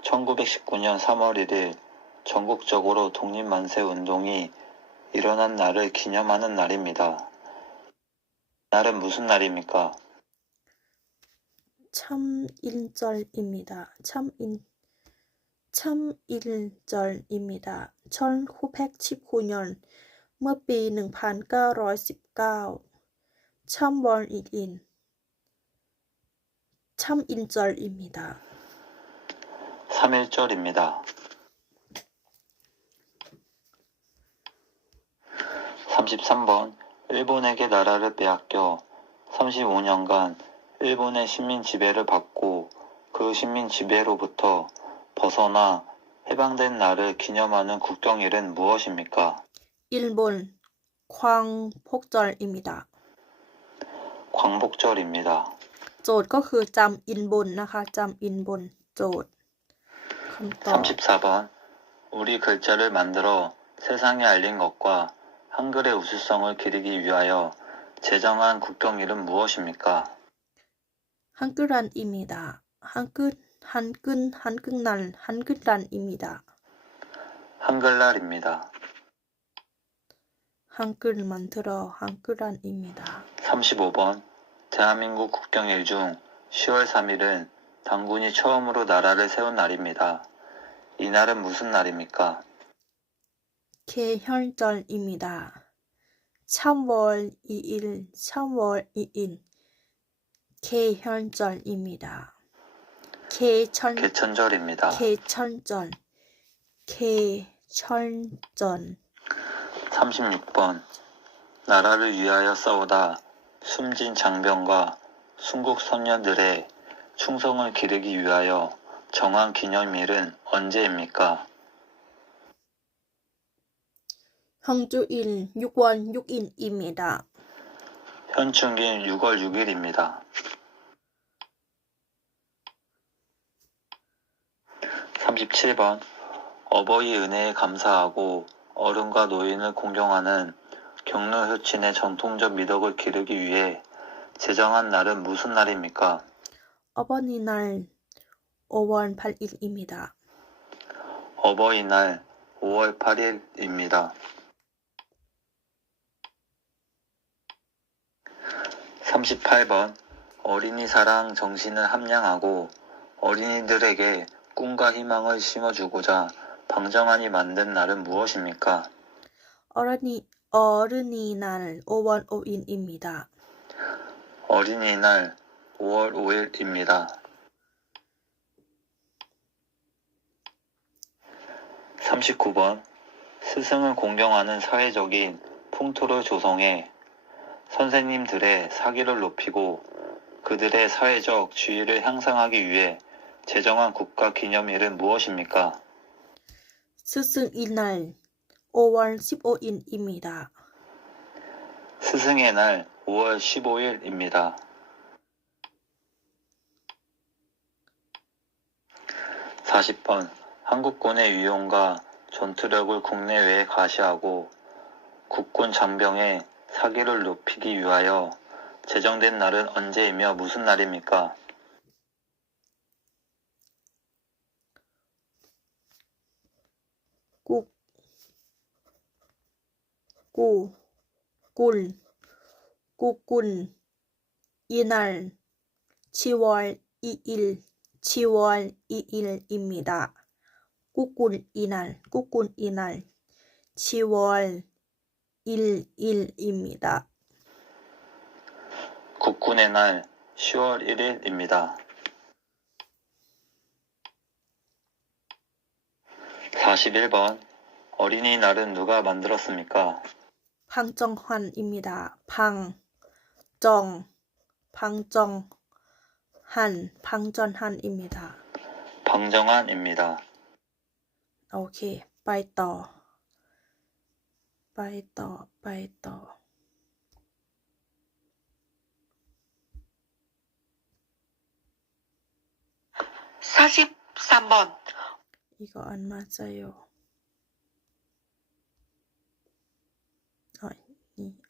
1919년 3월 1일 전국적으로 독립만세 운동이 일어난 날을 기념하는 날입니다. 날은 무슨 날입니까? 참인절입니다. 참인절입니다. 1919년 เมื่อปี 1919 참월 1일 참인절입니다. 3.1절입니다. 33번 일본에게 나라를 빼앗겨 35년간 일본의 식민 지배를 받고 그 식민 지배로부터 벗어나 해방된 날을 기념하는 국경일은 무엇입니까? 일본 광복절입니다. 광복절입니다. โจทย์ก็คือจำอินบนนะคะจำอินบนโจทย์คำตอบ 34번 우리 글자를 만들어 세상에 알린 것과 한글의 우수성을 기리기 위하여 제정한 국경일은 무엇입니까? 한글란입니다. 한글란입니다. 한글날입니다. 한글 만들어 한글란입니다. 35번 대한민국 국경일 중 10월 3일은 당군이 처음으로 나라를 세운 날입니다. 이 날은 무슨 날입니까? 개혈절입니다. 3월 2일 개혈절입니다. 개천절입니다. 개천절 36번 나라를 위하여 싸우다 숨진 장병과 순국 선녀들의 충성을 기리기 위하여 정한 기념일은 언제입니까? 형주일 6월 6일입니다. 현충일 6월 6일입니다. 37번 어버이 은혜에 감사하고 어른과 노인을 공경하는 경로효친의 전통적 미덕을 기르기 위해 제정한 날은 무슨 날입니까? 어버이날 5월 8일입니다. 어버이날 5월 8일입니다. 38번 어린이 사랑 정신을 함양하고 어린이들에게 꿈과 희망을 심어주고자 방정환이 만든 날은 무엇입니까? 어른이날 5월 5일입니다. 어린이날 5월 5일입니다. 39번 스승을 공경하는 사회적인 풍토를 조성해 선생님들의 사기를 높이고 그들의 사회적 지위를 향상하기 위해 제정한 국가 기념일은 무엇입니까? 스승의 날 5월 15일입니다. 스승의 날 5월 15일입니다. 40번 한국군의 위용과 전투력을 국내외에 가시하고 국군 장병의 사기를 높이기 위하여 제정된 날은 언제이며 무슨 날입니까? 국, 구, 굴, 국군 이날 10월 2일 10월 2일입니다. 국군 이날 10월 1일입니다. 국군의 날 10월 1일입니다. 41번 어린이날은 누가 만들었습니까? 방정환입니다. 방정환입니다. 방정환입니다. โอเคไปต่อ 43번 이거 안 맞아요.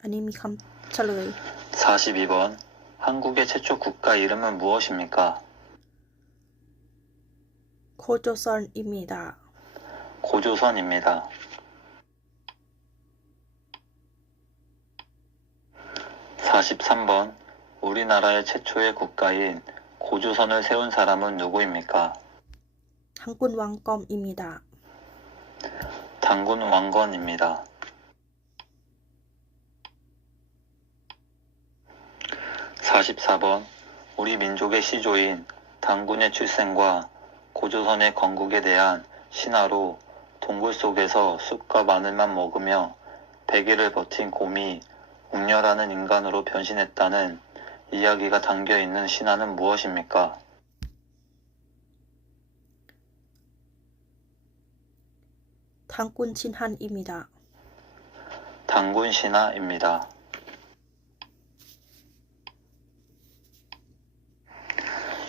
아니 มีคำเฉลย 42번 한국의 최초 국가 이름은 무엇입니까? 고조선입니다. 고조선입니다. 43번 우리나라의 최초의 국가인 고조선을 세운 사람은 누구입니까? 당군 왕검입니다. 당군 왕건입니다. 44번 우리 민족의 시조인 당군의 출생과 고조선의 건국에 대한 신화로 동굴 속에서 쑥과 마늘만 먹으며 100일을 버틴 곰이 웅녀라는 인간으로 변신했다는 이야기가 담겨있는 신화는 무엇입니까? 당군 신한입니다. 당군 신화입니다.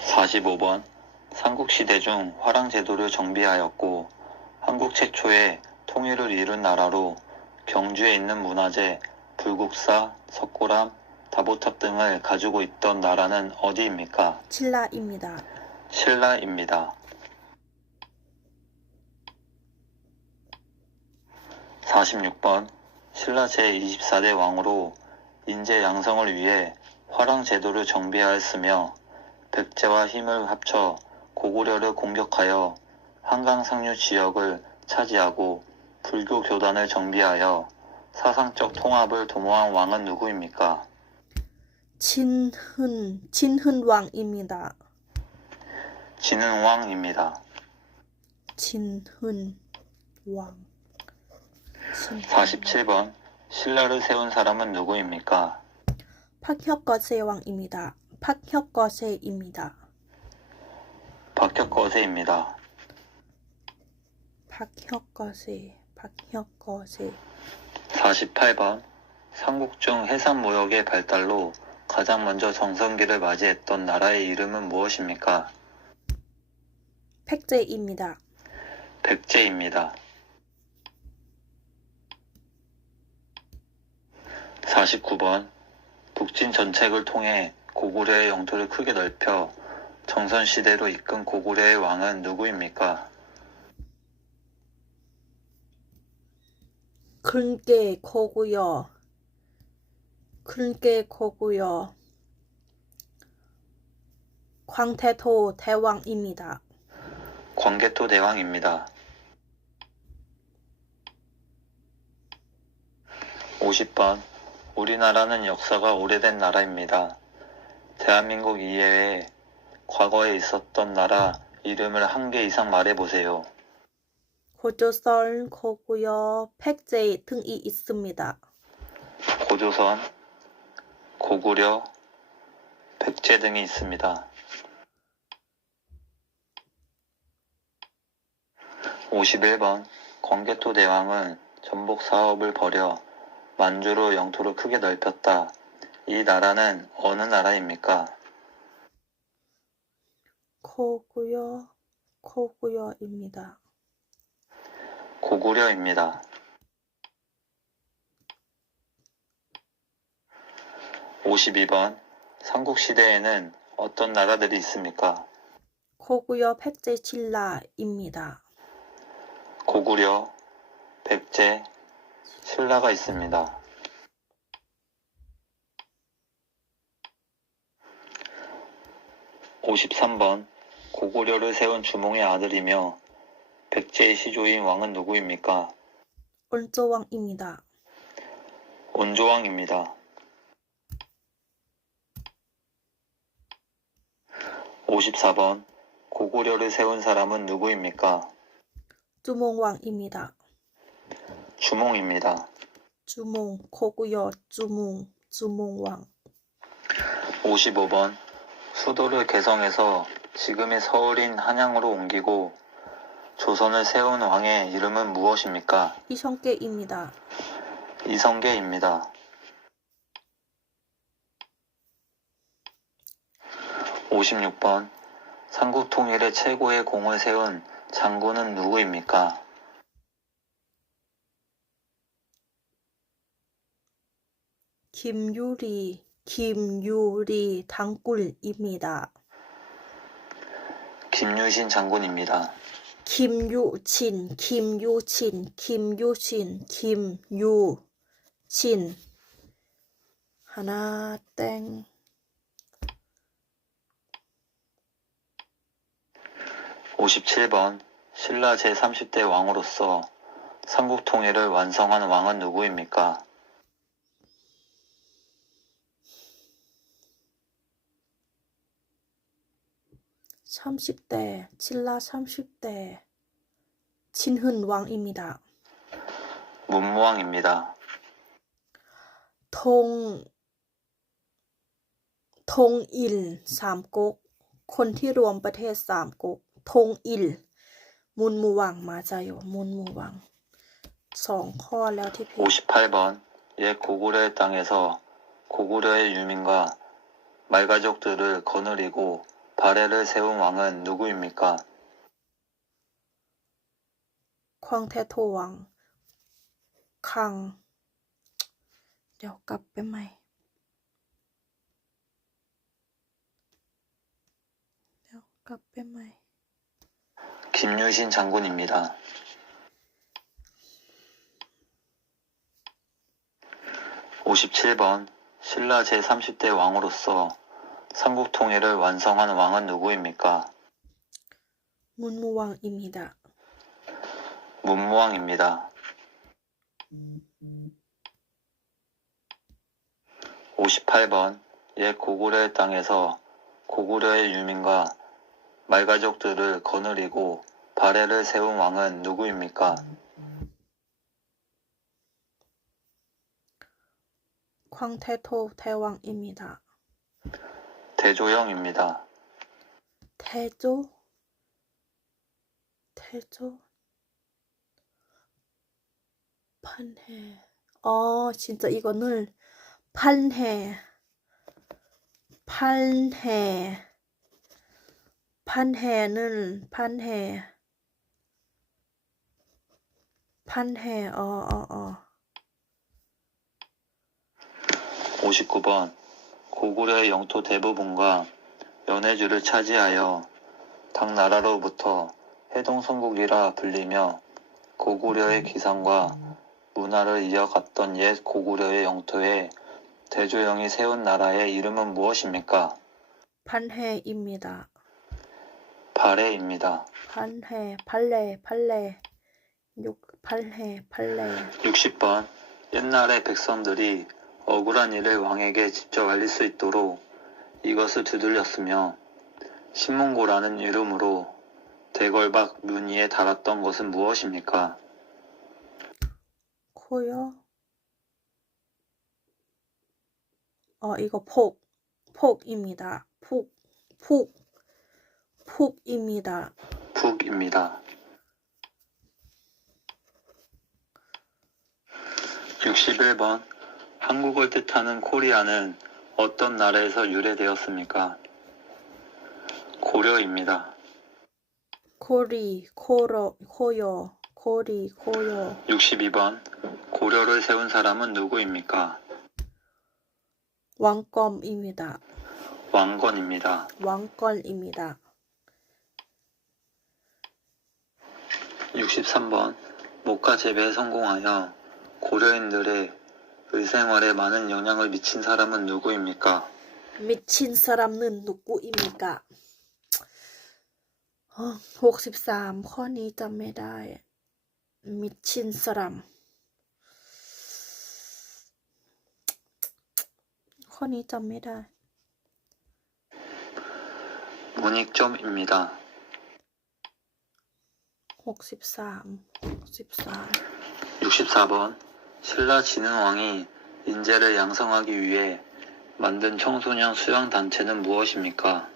45번 삼국시대 중 화랑제도를 정비하였고 한국 최초의 통일을 이룬 나라로 경주에 있는 문화재 불국사, 석고람, 다보탑 등을 가지고 있던 나라는 어디입니까? 신라입니다. 신라입니다. 46번 신라 제24대 왕으로 인재 양성을 위해 화랑제도를 정비하였으며 백제와 힘을 합쳐 고구려를 공격하여 한강 상류 지역을 차지하고 불교 교단을 정비하여 사상적 통합을 도모한 왕은 누구입니까? 진흔왕입니다. 진흥왕입니다. 진흔왕. 47번 신라를 세운 사람은 누구입니까? 박혁거세왕입니다. 박혁거세입니다. 박혁거세입니다. 박혁거세. 48번 삼국중 해산무역의 발달로 가장 먼저 정성기를 맞이했던 나라의 이름은 무엇입니까? 백제입니다. 백제입니다. 49번 북진 전책을 통해 고구려의 영토를 크게 넓혀 정선시대로 이끈 고구려의 왕은 누구입니까? 큰게 코고요. 광태토 대왕입니다. 광개토 대왕입니다. 50번. 우리나라는 역사가 오래된 나라입니다. 대한민국 이외에 과거에 있었던 나라 이름을 한 개 이상 말해보세요. 고조선, 고구려, 백제 등이 있습니다. 고조선, 고구려, 백제 등이 있습니다. 51번. 광개토 대왕은 전복 사업을 벌여 만주로 영토를 크게 넓혔다. 이 나라는 어느 나라입니까? 고구려입니다. 고구려입니다. 52번. 삼국시대에는 어떤 나라들이 있습니까? 고구려, 백제, 신라입니다. 고구려, 백제, 신라가 있습니다. 53번. 고구려를 세운 주몽의 아들이며 백제의 시조인 왕은 누구입니까? 온조왕입니다. 온조왕입니다. 54번. 고구려를 세운 사람은 누구입니까? 주몽왕입니다. 주몽입니다. 주몽, 고구려, 주몽왕. 55번. 수도를 개성에서 지금의 서울인 한양으로 옮기고 조선을 세운 왕의 이름은 무엇입니까? 이성계입니다. 이성계입니다. 56번. 삼국 통일의 최고의 공을 세운 장군은 누구입니까? 김유리 단꿀입니다. 김유신 장군입니다. 김유신 하나 땡. 57번. 신라 제30대 왕으로서 삼국 통일을 완성한 왕은 누구입니까? 신라 30대 진흥왕입니다. 문무왕입니다. 통일 3ก๊ก คนที่รวมประเทศ3ก๊ก 통일 문무왕 맞아요. 문무왕 2 ข้อแล้วที่ผิด 58번. 옛 고구려의 땅에서 고구려의 유민과 말가족들을 거느리고 발해를 세운 왕은 누구입니까? ควางแทโทวังคังเดี๋ยวกลับไปใหม่ 김유신 장군입니다. 57번. 신라 제30대 왕으로서 삼국 통일을 완성한 왕은 누구입니까? 문무왕입니다. 문무왕입니다. 58번. 옛 고구려의 땅에서 고구려의 유민과 말가족들을 거느리고 발해를 세운 왕은 누구입니까? 광태토 대왕입니다. 대조영입니다. 태조 판해 진짜 이거는 판해는 판해 59번. 고구려의 영토 대부분과 연해주를 차지하여 당나라로부터 해동성국이라 불리며 고구려의 기상과 문화를 이어갔던 옛 고구려의 영토에 대조영이 세운 나라의 이름은 무엇입니까? 판해입니다. 발해입니다. 판해. 8해. 60번. 옛날에 백성들이 억울한 일을 왕에게 직접 알릴 수 있도록 이것을 두들렸으며 신문고라는 이름으로 대궐박 문 위에 달았던 것은 무엇입니까? 코요? 이거 폭입니다. 폭입니다. 북입니다. 61번. 한국을 뜻하는 코리아는 어떤 나라에서 유래되었습니까? 고려입니다. 코요. 62번. 고려를 세운 사람은 누구입니까? 왕검입니다. 왕건입니다. 63번. 목화 재배에 성공하여 고려인들의 의생활에 많은 영향을 미친 사람은 누구입니까? 미친 사람은 누구입니까? 63 ข้อนี้จำไม่ได้ 미친 사람 ข้อนี้จำไม่ได้ 문익점입니다. 63 64번. 신라 진흥왕이 인재를 양성하기 위해 만든 청소년 수양 단체는 무엇입니까?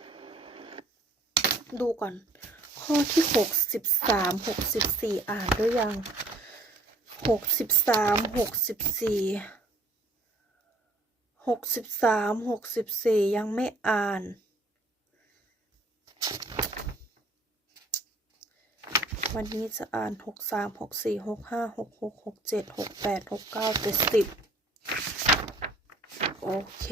ดูก่อน ข้อที่63 64 อ่านหรือยัง63 ยังไม่อ่าน วันนี้จะอ่าน63 64 65 66 67 68 69 70โอเค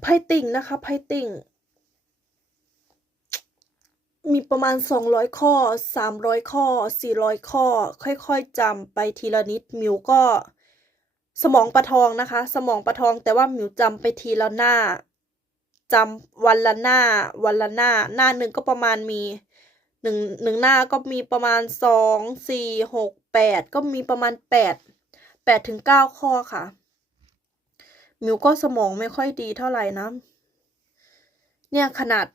ไพ่ติ่งนะคะไพ่ติ่งมีประมาณ200ข้อ300ข้อ400ข้อค่อยๆจำไปทีละนิดมิวก็สมองประทองนะคะสมองประทองแต่ว่ามิวจำไปทีละหน้าจำวันละหน้าหน้าหนึ่งก็ประมาณมีหนึ่งหน้าก็มีประมาณ2 4 6 8ก็มีประมาณ8 ถึง 9 ข้อค่ะมิวก็สมองไม่ค่อยดีเท่าไหร่นะเนี่ยขนาด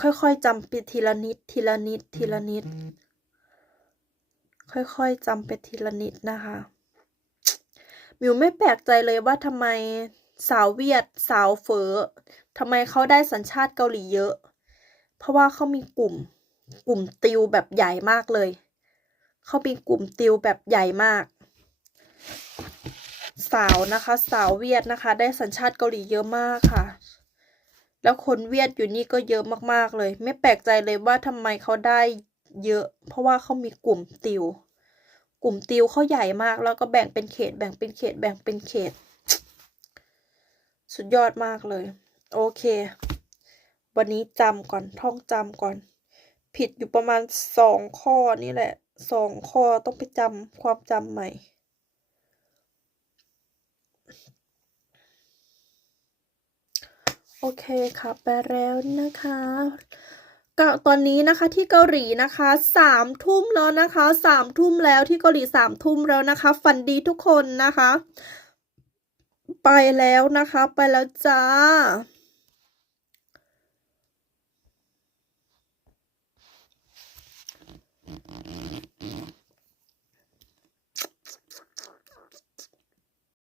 ค่อยๆจำไปทีละนิดค่อยๆจำไปทีละนิดนะคะมิวไม่แปลกใจเลยว่าทำไมสาวเวียดสาวเฝอทำไมเขาได้สัญชาติเกาหลีเยอะเพราะว่าเขามีกลุ่มติวแบบใหญ่มากเลยเขามีกลุ่มติวแบบใหญ่มากสาวนะคะสาวเวียดนะคะได้สัญชาติเกาหลีเยอะมากค่ะแล้วคนเวียดอยู่นี่ก็เยอะมากๆเลยไม่แปลกใจเลยว่าทำไมเขาได้เยอะเพราะว่าเขามีกลุ่มติวเขาใหญ่มากแล้วก็แบ่งเป็นเขตสุดยอดมากเลยโอเควันนี้จำก่อนท่องจำก่อนผิดอยู่ประมาณ2ข้อนี่แหละ2ข้อต้องไปจำความจำใหม่โอเคค่ะไปแล้วนะคะก็ตอนนี้นะคะที่เกาหลีนะคะ3 ทุ่มแล้วนะคะ3 ทุ่มแล้วที่เกาหลี3 ทุ่มแล้วนะคะฝันดีทุกคนนะคะไปแล้วนะคะไปแล้วจ้า